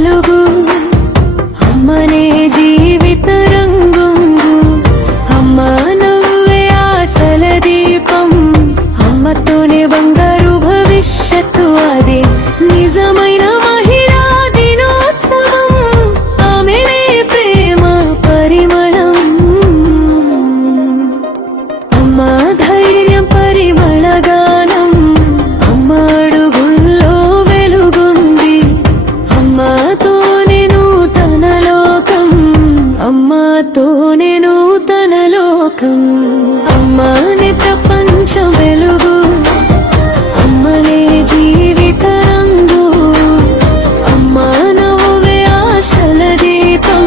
వెలుగు అమ్మనే జీవిత రంగు అమ్మ నవ్వే ఆశల దీపం అమ్మతోనే బంగారు భవిష్యత్తు అదే నిజమైన మహిళా దినోత్సవం ఆమెనే ప్రేమ పరిమళం అమ్మ ధైర్యం పరిమళ గానం అమ్మ అడుగుల్లో వెలుగుంది అమ్మతోనే నూతన లోకం అమ్మతోనే నూతన లోకం అమ్మనే ప్రపంచం వెలుగు అమ్మనే జీవిత రంగు అమ్మ నవ్వే ఆశల దీపం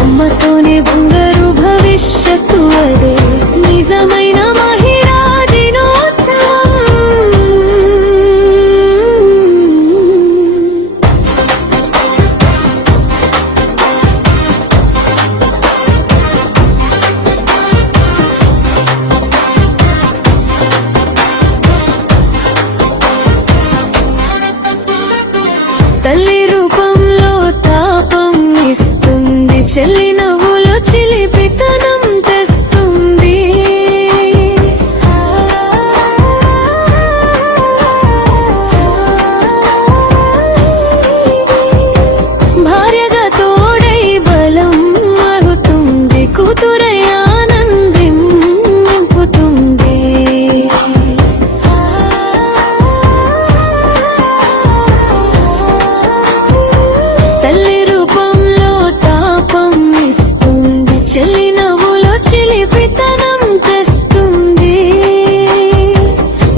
అమ్మతోనే బంగారు భవిష్యత్తు అదే నిజమైన మహిళా దినోత్సవం తల్లి రూపంలో తాపం ఇస్తుంది చెల్లి నవ్వులో చిలిపితనం తెస్తుంది భార్యగా తోడై బలం మగుతుంది కూతురై ఆనందం నింపుతుంది తల్లి రూపంలో తాపం ఇస్తుంది చెల్లి నవ్వులో చిలిపితనం తెస్తుంది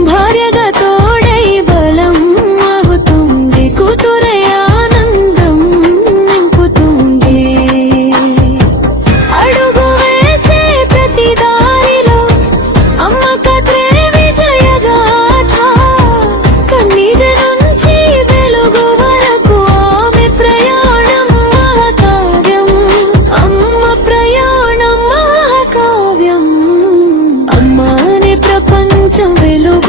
భార్యగా తోడై బలం అవుతుంది కూతురై ఆనందం నింపుతుంది అడుగు వేసే ప్రతి దారిలో అమ్మ కథే విజయగాథ కన్నీటి నుంచి వెలుగు వరకు ఆమె ప్రయాణం మహాకావ్యం అమ్మ ప్రయాణం మహాకావ్యం అమ్మనే ప్రపంచం వెలుగు